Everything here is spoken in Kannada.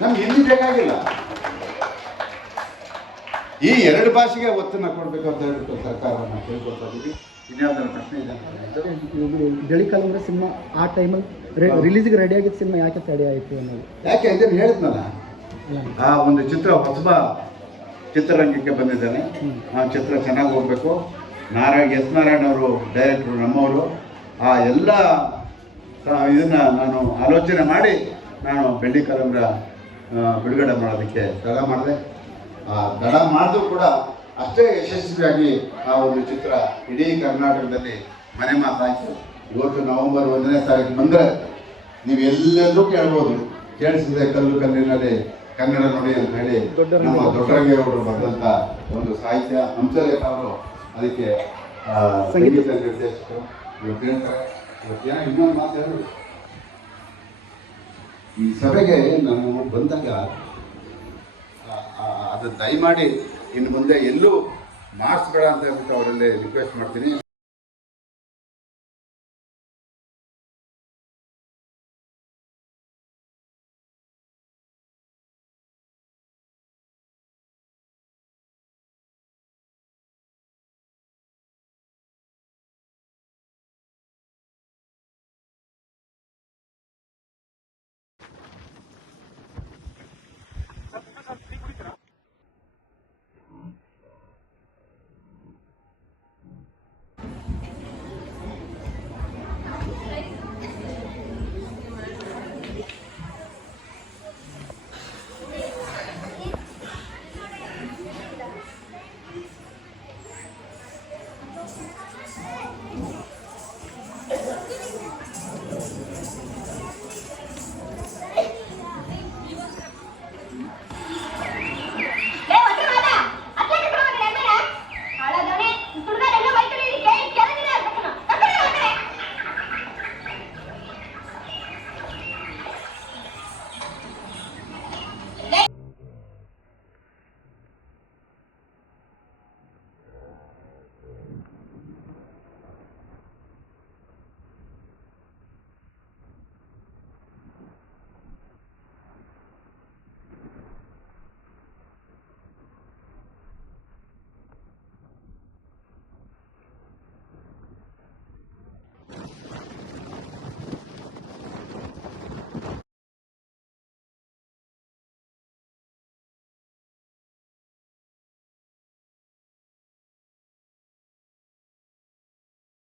ನಮ್ಗೆ ಹಿಂದಿ ಬೇಕಾಗಿಲ್ಲ. ಈ ಎರಡು ಭಾಷೆಗೆ ಒತ್ತನ್ನು ಕೊಡಬೇಕು ಅಂತ ಹೇಳ್ಬಿಟ್ಟು ಸರ್ಕಾರವನ್ನು ಕೇಳ್ಕೊಳ್ತಾ ಇದ್ದೀವಿ. ಇನ್ಯಾವುದಾದ್ರು ಪ್ರಶ್ನೆ ಇದೆ? ಬಿಳಿ ಕಾಲಂಗ್ರೆ ಸಿನಿಮಾ ಆ ಟೈಮಲ್ಲಿ ರಿಲೀಸ್ಗೆ ರೆಡಿ ಆಗಿದ್ದ ಸಿನಿಮಾ ಯಾಕೆ ತಡೆ ಆಯಿತು ಅನ್ನೋದು? ಯಾಕೆ ಇದನ್ನು ಹೇಳಿದ್ನಲ್ಲ, ಆ ಒಂದು ಚಿತ್ರ ಹೊಸಬ ಚಿತ್ರರಂಗಕ್ಕೆ ಬಂದಿದ್ದಾನೆ. ಆ ಚಿತ್ರ ಚೆನ್ನಾಗಿ ಹೋಗಬೇಕು. ಎಸ್ ನಾರಾಯಣ ಅವರು ಡೈರೆಕ್ಟ್ರು, ನಮ್ಮವರು. ಆ ಎಲ್ಲ ಇದನ್ನು ನಾನು ಆಲೋಚನೆ ಮಾಡಿ ನಾನು ಬೆಳ್ಳಿ ಕಾಲಂಗ್ರ ಬಿಡುಗಡೆ ಮಾಡೋದಕ್ಕೆ ತಡ ಮಾಡಿದೆ. ತಡ ಮಾಡಿದ್ರೂ ಕೂಡ ಅಷ್ಟೇ ಯಶಸ್ವಿಯಾಗಿ ಆ ಒಂದು ಚಿತ್ರ ಇಡೀ ಕರ್ನಾಟಕದಲ್ಲಿ ಮನೆ ಮಾತಾಯಿತು. ಇವತ್ತು ನವೆಂಬರ್ 1ನೇ ತಾರೀಕು ಬಂದರೆ ನೀವು ಎಲ್ಲೆಲ್ಲೂ ಕೇಳ್ಬೋದು, ಕೇಳಿಸಿದೆ ಕಲ್ಲು ಕಲ್ಲಿನಲ್ಲಿ ಕನ್ನಡ ನುಡಿ ಅಂತ ಹೇಳಿ ನಮ್ಮ ದೊಡ್ಡರಂಗೆ ಅವರು ಬರೆದಂಥ ಒಂದು ಸಾಹಿತ್ಯ. ಹಂಸಲೇಖ ಅವರು ಅದಕ್ಕೆ ಸಂಗೀತ ನಿರ್ದೇಶಕರು. ಇವತ್ತು ಹೇಳ್ತಾರೆ, ಇವತ್ತೇನೋ ಇನ್ನೊಂದು ಮಾತು ಹೇಳಿ, ಈ ಸಭೆಗೆ ನಾನು ಬಂದಾಗ ಅದು ದಯಮಾಡಿ ಇನ್ನು ಮುಂದೆ ಎಲ್ಲೂ ಮಾರ್ಕ್ಸ್ಬೇಡ ಅಂತ ಹೇಳ್ಬಿಟ್ಟು ಅವರಲ್ಲಿ ರಿಕ್ವೆಸ್ಟ್ ಮಾಡ್ತೀನಿ.